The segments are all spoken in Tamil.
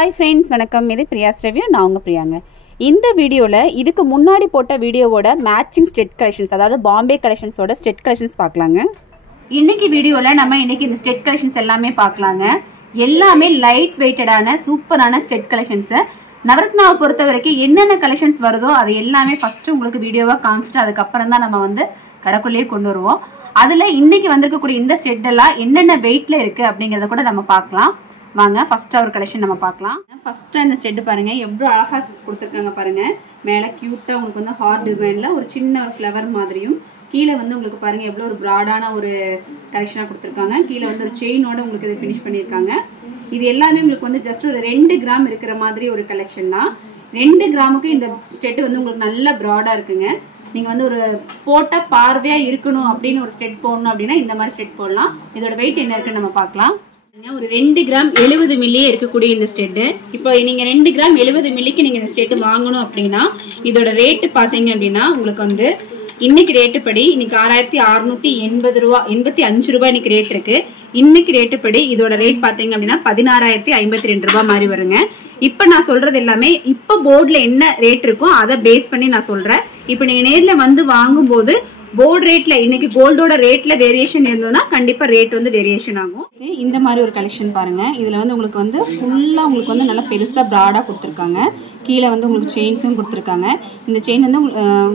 ஹாய் ஃப்ரெண்ட்ஸ், வணக்கம். இது பிரியாஸ் ரிவ்யூ. நான் உங்கள் பிரியாங்க. இந்த வீடியோவில் இதுக்கு முன்னாடி போட்ட வீடியோவோட மேட்சிங் ஸ்டெட் கலெக்ஷன்ஸ், அதாவது பாம்பே கலெக்ஷன்ஸோட ஸ்டெட் கலெக்ஷன்ஸ் பார்க்கலாங்க. இன்னைக்கு வீடியோவில் நம்ம இன்னைக்கு இந்த ஸ்டெட் கலெக்ஷன்ஸ் எல்லாமே பார்க்கலாங்க. எல்லாமே லைட் வெயிட்டடான சூப்பரான ஸ்டெட் கலெக்ஷன்ஸை நவரத்னாவை பொறுத்த வரைக்கும் என்னென்ன கலெக்ஷன்ஸ் வருதோ அது எல்லாமே ஃபஸ்ட்டு உங்களுக்கு வீடியோவாக காமிச்சிட்டு அதுக்கப்புறம் தான் நம்ம வந்து கடைக்குள்ளேயே கொண்டு வருவோம். அதில் இன்னைக்கு வந்திருக்கக்கூடிய இந்த ஸ்டெட் எல்லாம் என்னென்ன வெயிட்டில் இருக்குது அப்படிங்கிறத கூட நம்ம பார்க்கலாம். வாங்க ஃபர்ஸ்ட் ஒரு கலெக்ஷன் நம்ம பார்க்கலாம். ஃபர்ஸ்ட் இந்த ஸ்டெட் பாருங்க, எவ்வளோ அழகா கொடுத்துருக்காங்க பாருங்க. மேலே கியூட்டா உங்களுக்கு வந்து ஹார்ட் டிசைன்ல ஒரு சின்ன ஃப்ளவர் மாதிரியும், கீழே வந்து உங்களுக்கு பாருங்க எவ்வளோ ஒரு ப்ராடான ஒரு கலெக்ஷனாக கொடுத்துருக்காங்க. கீழே வந்து ஒரு செயினோட உங்களுக்கு இது ஃபினிஷ் பண்ணியிருக்காங்க. இது எல்லாமே உங்களுக்கு வந்து ஜஸ்ட் ஒரு 2 கிராம் இருக்கிற மாதிரி ஒரு கலெக்ஷன் தான். 2 கிராமுக்கு இந்த ஸ்டெட் வந்து உங்களுக்கு நல்ல ப்ராடா இருக்குங்க. நீங்க வந்து ஒரு போட்ட பார்வையா இருக்கணும் அப்படின்னு ஒரு ஸ்டெட் போடணும் அப்படின்னா இந்த மாதிரி ஸ்டெட் போடலாம். இதோட வெயிட் என்ன இருக்குன்னு நம்ம பார்க்கலாம். ஒரு 2 கிராம் 70 மில்லியே இருக்கக்கூடிய இந்த ஸ்டெட்டு. இப்போ நீங்க 2 கிராம் 70 மில்லிக்கு நீங்க இந்த ஸ்டெட் வாங்கணும் அப்படின்னா இதோட ரேட்டு பாத்தீங்க அப்படின்னா உங்களுக்கு வந்து இன்னைக்கு ரேட்டு படி இன்னைக்கு 6680 ரூபா 85 ரூபாய் இன்னைக்கு ரேட் இருக்கு. இன்னைக்கு ரேட்டு படி இதோட ரேட் பாத்தீங்க அப்படின்னா 16,052 ரூபாய் மாதிரி வருங்க. இப்ப நான் சொல்றது எல்லாமே இப்ப போர்டுல என்ன ரேட் இருக்கோ அதை பேஸ் பண்ணி நான் சொல்றேன். இப்ப நீங்க நேர்ல வந்து வாங்கும் போது போர்டு ரேட்ல இன்னைக்கு கோல்டோட ரேட்ல வேரியேஷன் இருந்ததுன்னா கண்டிப்பா ரேட் வந்து வேரியேஷன் ஆகும். இந்த மாதிரி ஒரு கலெக்ஷன் பாருங்க. இதுல வந்து உங்களுக்கு வந்து ஃபுல்லா உங்களுக்கு வந்து நல்லா பெருசா ப்ராடா கொடுத்துருக்காங்க. கீழே வந்து உங்களுக்கு செயின்ஸும் கொடுத்துருக்காங்க. இந்த செயின் வந்து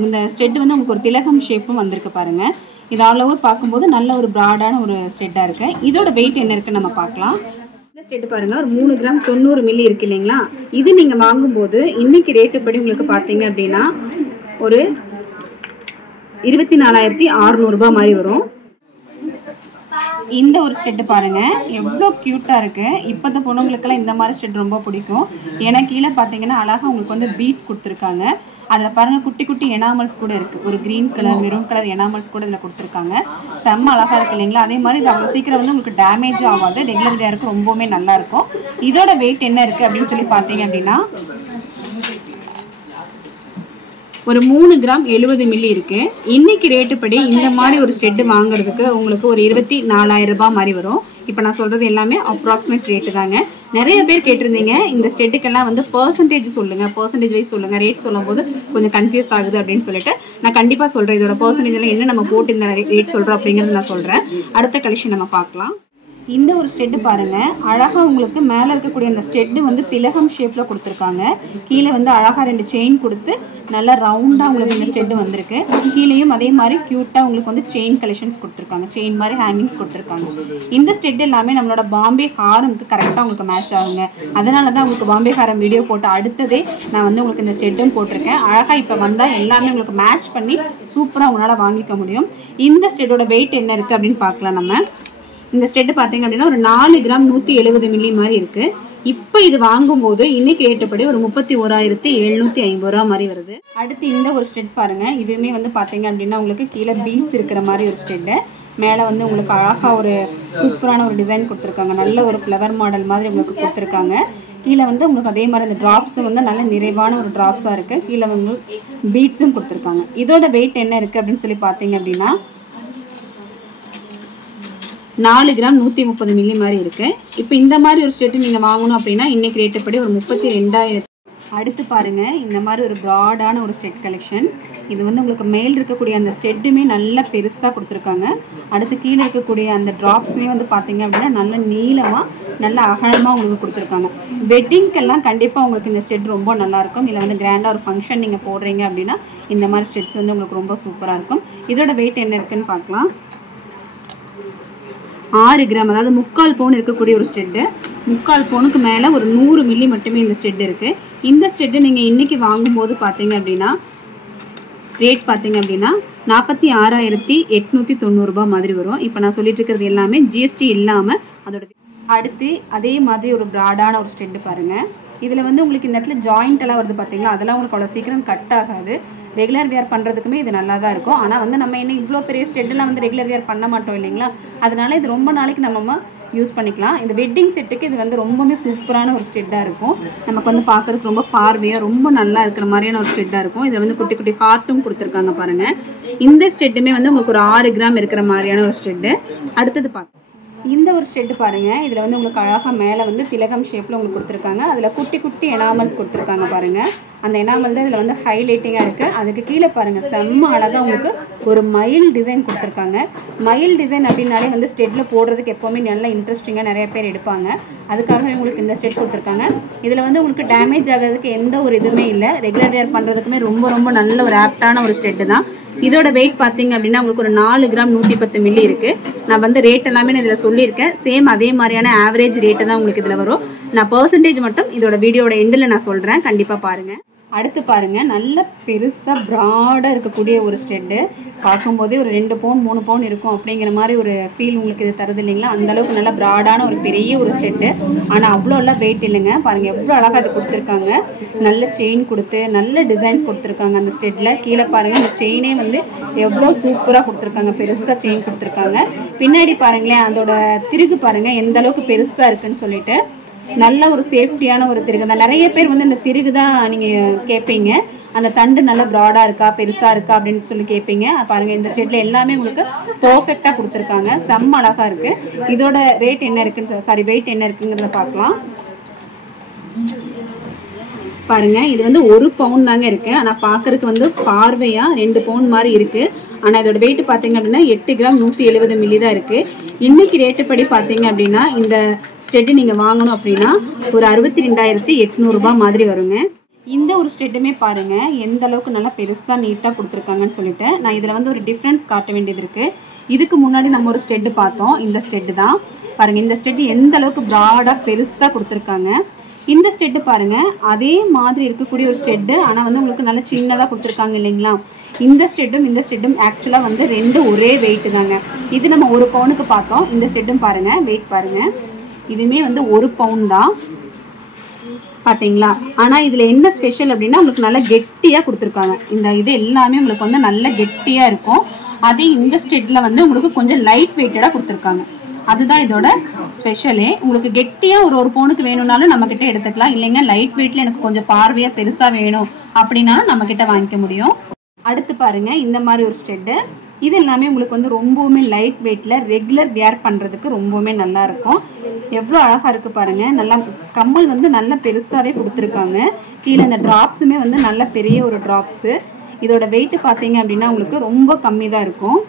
இந்த ஸ்டெட் வந்து உங்களுக்கு ஒரு திலகம் ஷேப்பும் வந்திருக்கு பாருங்க. இது ஆல் ஓவர் பார்க்கும்போது நல்ல ஒரு ப்ராடான ஒரு ஸ்டெட்டா இருக்கு. இதோட வெயிட் என்ன இருக்குன்னு நம்ம பார்க்கலாம். ஸ்டெட் பாருங்க, ஒரு 3 கிராம் 90 மில்லி இருக்கு இல்லைங்களா. இது நீங்க வாங்கும்போது இன்னைக்கு ரேட்டு படி உங்களுக்கு பாத்தீங்க அப்படின்னா ஒரு 24,600 ரூபாய் மாதிரி வரும். இந்த ஒரு ஸ்டெட் பாருங்க, எவ்வளோ கியூட்டா இருக்கு. இப்போத்த பொண்ணுங்களுக்கெல்லாம் இந்த மாதிரி ஸ்டெட் ரொம்ப பிடிக்கும். ஏன்னா கீழே பார்த்தீங்கன்னா அழகா உங்களுக்கு வந்து பீட்ஸ் கொடுத்துருக்காங்க. அதில் பாருங்க குட்டி குட்டி எனாமல்ஸ் கூட இருக்கு. ஒரு green colour maroon colour enamels கூட இதில் கொடுத்துருக்காங்க. செம்ம அழகா இருக்கு இல்லைங்களா. அதே மாதிரி இது அவ்வளோ சீக்கிரம் வந்து உங்களுக்கு டேமேஜும் ஆகாது. ரெகுலர் வேருக்கு ரொம்பவுமே நல்லா இருக்கும். இதோட வெயிட் என்ன இருக்கு அப்படின்னு சொல்லி பார்த்தீங்க அப்படின்னா ஒரு 3 கிராம் 70 மில்லி இருக்கு. இன்னைக்கு ரேட்டு படி இந்த மாதிரி ஒரு ஸ்டெட் வாங்குறதுக்கு உங்களுக்கு ஒரு 24,000 ரூபாய் மாதிரி வரும். இப்போ நான் சொல்றது எல்லாமே அப்ராக்சிமேட் ரேட்டு தாங்க. நிறைய பேர் கேட்டிருந்தீங்க இந்த ஸ்டெட்டுக்கெல்லாம் வந்து பர்சன்டேஜ் சொல்லுங்க, பர்சன்டேஜ் வைஸ் சொல்லுங்க, ரேட் சொல்லும் போது கொஞ்சம் கன்ஃபியூஸ் ஆகுது அப்படின்னு சொல்லிட்டு நான் கண்டிப்பா சொல்றேன். இதோட பர்சன்டேஜ் எல்லாம் என்ன நம்ம போட்டு இந்த ரேட் சொல்றோம் அப்படிங்கறது நான் சொல்றேன். அடுத்த கலெக்ஷன் நம்ம பார்க்கலாம். இந்த ஒரு ஸ்டெட் பாருங்க, அழகா உங்களுக்கு மேல இருக்கக்கூடிய அந்த ஸ்டெட் வந்து திலகம் ஷேப்ல கொடுத்துருக்காங்க. கீழே வந்து அழகா 2 செயின் கொடுத்து நல்லா ரவுண்டா உங்களுக்கு இந்த ஸ்டெட் வந்திருக்கு. கீழேயும் அதே மாதிரி கியூட்டா உங்களுக்கு வந்து செயின் கலெக்ஷன்ஸ் கொடுத்துருக்காங்க. செயின் மாதிரி ஹேங்கிங்ஸ் கொடுத்துருக்காங்க. இந்த ஸ்டெட் எல்லாமே நம்மளோட பாம்பே ஹாரமுக்கு கரெக்டா உங்களுக்கு மேட்ச் ஆகுங்க. அதனாலதான் உங்களுக்கு பாம்பே ஹாரம் வீடியோ போட்டு அடுத்ததே நான் வந்து உங்களுக்கு இந்த ஸ்டெட்டும் போட்டிருக்கேன். அழகா இப்ப வந்தா எல்லாமே உங்களுக்கு மேட்ச் பண்ணி சூப்பரா உங்களால வாங்கிக்க முடியும். இந்த ஸ்டெட்டோட வெயிட் என்ன இருக்கு அப்படின்னு பார்க்கலாம். நம்ம இந்த ஸ்டெட் பார்த்தீங்க அப்படின்னா ஒரு 4 கிராம் 170 மில்லி மாதிரி இருக்கு. இப்போ இது வாங்கும்போது இன்னைக்கு ரேட்டுப்படி ஒரு 31,750 ரூபா மாதிரி வருது. அடுத்து இந்த ஒரு ஸ்டெட் பாருங்க. இதுவுமே வந்து பார்த்தீங்க அப்படின்னா உங்களுக்கு கீழே பீட்ஸ் இருக்கிற மாதிரி ஒரு ஸ்டெட்டு. மேலே வந்து உங்களுக்கு அழகா ஒரு சூப்பரான ஒரு டிசைன் கொடுத்துருக்காங்க. நல்ல ஒரு ஃப்ளவர் மாடல் மாதிரி உங்களுக்கு கொடுத்துருக்காங்க. கீழே வந்து உங்களுக்கு அதே மாதிரி அந்த டிராப்ஸும் வந்து நல்ல நிறைவான ஒரு டிராப்ஸாக இருக்கு. கீழே வந்து பீட்ஸும் கொடுத்துருக்காங்க. இதோட வெயிட் என்ன இருக்கு அப்படின்னு சொல்லி பார்த்தீங்க அப்படின்னா 4 கிராம் 130 மில்லி மாதிரி இருக்கு. இப்போ இந்த மாதிரி ஒரு ஸ்டெட் நீங்க வாங்கணும் அப்படின்னா இன்னைக்கு ரேட்டு படி ஒரு 32,000. அடுத்து பாருங்க, இந்த மாதிரி ஒரு ப்ராடான ஒரு ஸ்டெட் கலெக்ஷன். இது வந்து உங்களுக்கு மேல் இருக்கக்கூடிய அந்த ஸ்டெட்டுமே நல்லா பெருசாக கொடுத்துருக்காங்க. அடுத்து கீழே இருக்கக்கூடிய அந்த ட்ராப்ஸுமே வந்து பார்த்தீங்க அப்படின்னா நல்ல நீளமாக நல்ல அகலமாக உங்களுக்கு கொடுத்துருக்காங்க. வெட்டிங்க்கெல்லாம் கண்டிப்பாக உங்களுக்கு இந்த ஸ்டெட் ரொம்ப நல்லாயிருக்கும். இல்லை வந்து கிராண்டாக ஒரு ஃபங்க்ஷன் நீங்கள் போடுறீங்க அப்படின்னா இந்த மாதிரி ஸ்டெட்ஸ் வந்து உங்களுக்கு ரொம்ப சூப்பராக இருக்கும். இதோட வெயிட் என்ன இருக்குன்னு பார்க்கலாம். 6 கிராம், அதாவது 3/4 பவுன் இருக்கக்கூடிய ஒரு ஸ்டெட்டு. 3/4 பவுனுக்கு மேலே ஒரு 100 மில்லி மட்டுமே இந்த ஸ்டெட் இருக்கு. இந்த ஸ்டெட்டு நீங்கள் இன்னைக்கு வாங்கும்போது பார்த்தீங்க அப்படின்னா ரேட் பார்த்தீங்க அப்படின்னா 46,890 ரூபாய் மாதிரி வரும். இப்போ நான் சொல்லிட்டு இருக்கிறது எல்லாமே ஜிஎஸ்டி இல்லாமல் அதோட. அடுத்து அதே மாதிரி ஒரு ப்ராடான ஒரு ஸ்டெட்டு பாருங்க. இதில் வந்து உங்களுக்கு இந்த இடத்துல ஜாயிண்ட் எல்லாம் வருது பார்த்தீங்களா, அதெல்லாம் உங்களுக்கு அவ்வளோ சீக்கிரம் கட் ஆகாது. ரெகுலர் வேர் பண்ணுறதுக்குமே இது நல்லா தான் இருக்கும். ஆனால் வந்து நம்ம என்ன இவ்வளோ பெரிய ஸ்டெட்டெல்லாம் வந்து ரெகுலர் வேர் பண்ண மாட்டோம் இல்லைங்களா. அதனால இது ரொம்ப நாளைக்கு நம்ம யூஸ் பண்ணிக்கலாம். இந்த வெட்டிங் செட்டுக்கு இது வந்து ரொம்பவே சூப்பரான ஒரு ஸ்டெட்டாக இருக்கும். நமக்கு வந்து பார்க்கறதுக்கு ரொம்ப பார்வையாக ரொம்ப நல்லா இருக்கிற மாதிரியான ஒரு ஸ்டெட்டாக இருக்கும். இதில் வந்து குட்டி குட்டி ஹார்ட்டும் கொடுத்துருக்காங்க பாருங்கள். இந்த ஸ்டெட்டுமே வந்து உங்களுக்கு ஒரு 6 கிராம் இருக்கிற மாதிரியான ஒரு ஸ்டெட்டு. அடுத்தது பார்க்க இந்த ஒரு ஸ்டெட் பாருங்க, இதில் வந்து உங்களுக்கு அழகாக மேலே வந்து திலகம் ஷேப்பில் உங்களுக்கு கொடுத்துருக்காங்க. அதில் குட்டி குட்டி எனாமல்ஸ் கொடுத்துருக்காங்க பாருங்கள். அந்த எனாமல் தான் இதில் வந்து ஹைலைட்டிங்காக இருக்குது. அதுக்கு கீழே பாருங்கள், செம்ம அழகாக உங்களுக்கு ஒரு மயில் டிசைன் கொடுத்துருக்காங்க. மயில் டிசைன் அப்படின்னாலே வந்து ஸ்டெட்டில் போடுறதுக்கு எப்போவுமே நல்ல இன்ட்ரெஸ்டிங்காக நிறைய பேர் எடுப்பாங்க. அதுக்காகவே உங்களுக்கு இந்த ஸ்டெட் கொடுத்துருக்காங்க. இதில் வந்து உங்களுக்கு டேமேஜ் ஆகிறதுக்கு எந்த ஒரு இதுவுமே இல்லை. ரெகுலர் வேர் பண்ணுறதுக்குமே ரொம்ப ரொம்ப நல்ல ஒரு ஆப்டான ஒரு ஸ்டெட்டு தான். இதோட வெயிட் பார்த்தீங்க அப்படின்னா உங்களுக்கு ஒரு 4 கிராம் 110 மில்லி இருக்குது. நான் வந்து ரேட் எல்லாமே நான் இதில் சொல்லியிருக்கேன். சேம் அதே மாதிரியான ஆவரேஜ் ரேட்டு தான் உங்களுக்கு இதில் வரும். நான் பர்சன்டேஜ் மட்டும் இதோட வீடியோட எண்டில் நான் சொல்கிறேன், கண்டிப்பாக பாருங்கள். அடுத்து பாருங்கள், நல்ல பெருசாக ப்ராடாக இருக்கக்கூடிய ஒரு ஸ்டெட்டு. பார்க்கும்போதே ஒரு 2 பவுன் 3 பவுன் இருக்கும் அப்படிங்கிற மாதிரி ஒரு ஃபீல் உங்களுக்கு இது தருது இல்லைங்களா? அந்தளவுக்கு நல்லா ப்ராடான ஒரு பெரிய ஒரு ஸ்டெட்டு. ஆனால் அவ்வளோலாம் வெயிட் இல்லைங்க. பாருங்கள் எவ்வளோ அழகாக அது கொடுத்துருக்காங்க. நல்ல செயின் கொடுத்து நல்ல டிசைன்ஸ் கொடுத்துருக்காங்க அந்த ஸ்டெட்டில். கீழே பாருங்கள், அந்த செயினே வந்து எவ்வளோ சூப்பராக கொடுத்துருக்காங்க. பெருசாக செயின் கொடுத்துருக்காங்க. பின்னாடி பாருங்களேன், அதோட திருகு பாருங்கள் எந்த அளவுக்கு பெருசாக இருக்குன்னு சொல்லிட்டு. நல்ல ஒரு சேஃப்டியான ஒரு திருகு தான். நிறைய பேர் வந்து இந்த திருகு தான் நீங்கள் கேட்பீங்க, அந்த தண்டு நல்லா ப்ராடாக இருக்கா பெருசாக இருக்கா அப்படின்னு சொல்லி கேட்பீங்க. பாருங்கள், இந்த ஸ்டெட்டில் எல்லாமே உங்களுக்கு பர்ஃபெக்டாக கொடுத்துருக்காங்க. செம்ம அழகாக இருக்குது. இதோட ரேட் என்ன இருக்குன்னு வெயிட் என்ன இருக்குங்கிறத பார்க்கலாம். பாருங்க, இது வந்து 1 பவுன் தாங்க இருக்கு. ஆனால் பார்க்கறதுக்கு வந்து பார்வையா 2 பவுன் மாதிரி இருக்கு. ஆனால் இதோட வெயிட் பார்த்தீங்க அப்படின்னா 8 கிராம் 170 மில்லி தான் இருக்கு. இன்னைக்கு ரேட்டு படி பார்த்தீங்க அப்படின்னா இந்த ஸ்டெட்டு நீங்கள் வாங்கணும் அப்படின்னா ஒரு 62,800 ரூபாய் மாதிரி வருங்க. இந்த ஒரு ஸ்டெட்டுமே பாருங்க எந்த அளவுக்கு நல்லா பெருசாக நீட்டாக கொடுத்துருக்காங்கன்னு சொல்லிட்டு. நான் இதில் வந்து ஒரு டிஃப்ரென்ஸ் காட்ட வேண்டியது இருக்கு. இதுக்கு முன்னாடி நம்ம ஒரு ஸ்டெட்டு பார்த்தோம். இந்த ஸ்டெட்டு தான் பாருங்க. இந்த ஸ்டெட்டு எந்த அளவுக்கு ப்ராடாக பெருசாக கொடுத்துருக்காங்க. இந்த ஸ்டெட்டு பாருங்க அதே மாதிரி இருக்கக்கூடிய ஒரு ஸ்டெட்டு. ஆனால் வந்து உங்களுக்கு நல்ல சின்னதாக கொடுத்துருக்காங்க இல்லைங்களா? இந்த ஸ்டெட்டும் ஆக்சுவலாக வந்து 2 ஒரே வெயிட்டு தாங்க. இது நம்ம 1 பவுனுக்கு பார்த்தோம். இந்த ஸ்டெட்டும் பாருங்க, வெயிட் பாருங்க, இதுவுமே வந்து 1 பவுன் தான் பார்த்தீங்களா? ஆனால் இதில் என்ன ஸ்பெஷல் அப்படின்னா உங்களுக்கு நல்லா கெட்டியாக கொடுத்துருக்காங்க. இந்த இது எல்லாமே உங்களுக்கு வந்து நல்ல கெட்டியாக இருக்கும். அதே இந்த ஸ்டெட்டில் வந்து உங்களுக்கு கொஞ்சம் லைட் வெயிட்டடாக கொடுத்துருக்காங்க. அதுதான் இதோட ஸ்பெஷலே. உங்களுக்கு கெட்டியாக ஒரு பவுனுக்கு வேணும்னாலும் நம்மக்கிட்ட எடுத்துக்கலாம். இல்லைங்க லைட் வெயிட்டில் எனக்கு கொஞ்சம் பார்வையாக பெருசாக வேணும் அப்படின்னாலும் நம்மக்கிட்ட வாங்கிக்க முடியும். அடுத்து பாருங்க, இந்த மாதிரி ஒரு ஸ்டெட்டு. இது எல்லாமே உங்களுக்கு வந்து ரொம்பவுமே லைட் வெயிட்டில் ரெகுலர் வேர் பண்ணுறதுக்கு ரொம்பவுமே நல்லா இருக்கும். எவ்வளோ அழகாக இருக்குது பாருங்கள். நல்லா கம்மல் வந்து நல்லா பெருசாகவே கொடுத்துருக்காங்க. கீழே இந்த ட்ராப்ஸுமே வந்து நல்ல பெரிய ஒரு ட்ராப்ஸு. இதோட வெயிட்டு பார்த்தீங்க அப்படின்னா உங்களுக்கு ரொம்ப கம்மி தான் இருக்கும்.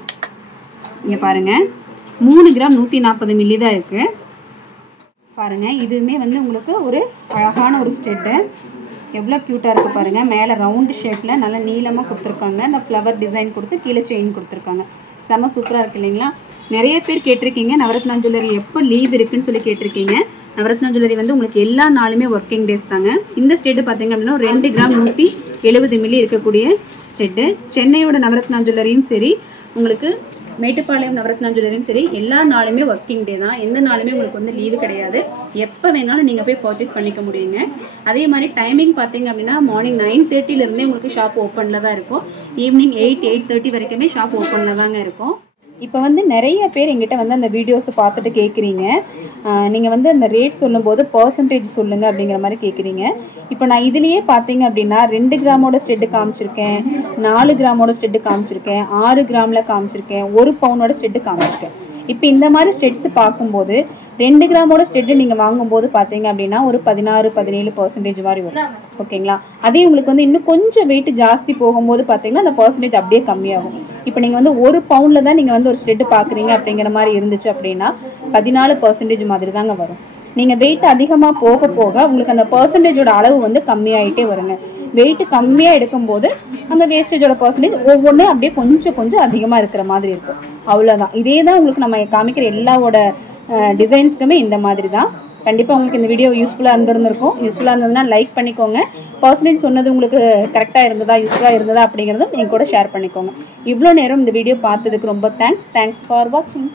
இங்கே பாருங்கள், 3 கிராம் 140 மில்லி தான் இருக்குது. பாருங்கள், இதுவுமே வந்து உங்களுக்கு ஒரு அழகான ஒரு ஸ்டெட்டு. எவ்வளோ க்யூட்டாக இருக்குது பாருங்கள். மேலே ரவுண்டு ஷேப்பில் நல்லா நீளமாக கொடுத்துருக்காங்க. அந்த ஃப்ளவர் டிசைன் கொடுத்து கீழே செயின் கொடுத்துருக்காங்க. செம்ம சூப்பராக இருக்குது இல்லைங்களா? நிறைய பேர் கேட்டிருக்கீங்க நவரத்னா ஜுவல்லரி எப்போ லீவ் இருக்குன்னு சொல்லி கேட்டிருக்கீங்க. நவரத்னா ஜுவல்லரி வந்து உங்களுக்கு எல்லா நாளுமே ஒர்க்கிங் டேஸ் தாங்க. இந்த ஸ்டெட்டு பார்த்தீங்க அப்படின்னா 2 கிராம் 170 மில்லி இருக்கக்கூடிய ஸ்டெட்டு. சென்னையோட நவரத்னா ஜுவல்லரியும் சரி, உங்களுக்கு மேட்டுப்பாளையம் நவரத்னா ஜுவல்லரியும் சரி, எல்லா நாளுமே ஒர்க்கிங் டே தான். எந்த நாளுமே உங்களுக்கு வந்து லீவு கிடையாது. எப்போ வேணாலும் நீங்கள் போய் பர்ச்சேஸ் பண்ணிக்க முடியுங்க. அதே மாதிரி டைமிங் பார்த்தீங்க அப்படின்னா மார்னிங் 9:30 உங்களுக்கு ஷாப் ஓப்பனில் தான் இருக்கும். ஈவினிங் 8:30 வரைக்குமே ஷாப் ஓப்பனில் தாங்க இருக்கும். இப்போ வந்து நிறைய பேர் எங்கிட்ட வந்து அந்த வீடியோஸை பார்த்துட்டு கேட்குறீங்க, நீங்கள் வந்து அந்த ரேட் சொல்லும்போது பர்சன்டேஜ் சொல்லுங்கள் அப்படிங்கிற மாதிரி கேட்குறீங்க. இப்போ நான் இதுலேயே பார்த்தீங்க அப்படின்னா 2 கிராமோட ஸ்டெட்டு காமிச்சிருக்கேன், 4 கிராமோட ஸ்டெட்டு காமிச்சிருக்கேன், 6 கிராமில் காமிச்சிருக்கேன், 1 பவுனோட ஸ்டெட்டு காமிச்சிருக்கேன். இப்போ இந்த மாதிரி ஸ்டெட்ஸ் பார்க்கும்போது 2 கிராமோட ஸ்டெட்டு நீங்கள் வாங்கும்போது பார்த்தீங்க அப்படின்னா ஒரு 16-17% மாதிரி வரும். ஓகேங்களா? அதே உங்களுக்கு வந்து இன்னும் கொஞ்சம் வெயிட் ஜாஸ்தி போகும்போது பார்த்தீங்கன்னா அந்த பர்சன்டேஜ் அப்படியே கம்மியாகும். இப்போ நீங்கள் வந்து 1 பவுண்டில் தான் நீங்கள் வந்து ஒரு ஸ்டெட்டு பார்க்குறீங்க அப்படிங்கிற மாதிரி இருந்துச்சு அப்படின்னா 14% மாதிரி தாங்க வரும். நீங்கள் வெயிட் அதிகமாக போக போக உங்களுக்கு அந்த பர்சன்டேஜோட அளவு வந்து கம்மியாகிட்டே வருங்க. வெயிட் கம்மியாக எடுக்கும்போது அந்த வேஸ்டேஜோட பர்சன்டேஜ் ஒவ்வொன்றும் அப்படியே கொஞ்சம் கொஞ்சம் அதிகமாக இருக்கிற மாதிரி இருக்கும். அவ்வளோதான். இதே தான் உங்களுக்கு நம்ம காமிக்கிற எல்லாவோட டிசைன்ஸ்க்குமே இந்த மாதிரி தான். கண்டிப்பாக உங்களுக்கு இந்த வீடியோ யூஸ்ஃபுல்லாக இருந்திருக்கும். யூஸ்ஃபுல்லாக இருந்ததுன்னா லைக் பண்ணிக்கோங்க. பர்சன்டேஜ் சொன்னது உங்களுக்கு கரெக்டாக இருந்ததா, யூஸ்ஃபுல்லாக இருந்ததா அப்படிங்கிறதும் என் கூட ஷேர் பண்ணிக்கோங்க. இவ்வளோ நேரம் இந்த வீடியோ பார்த்ததுக்கு ரொம்ப தேங்க்ஸ் ஃபார் வாட்சிங்.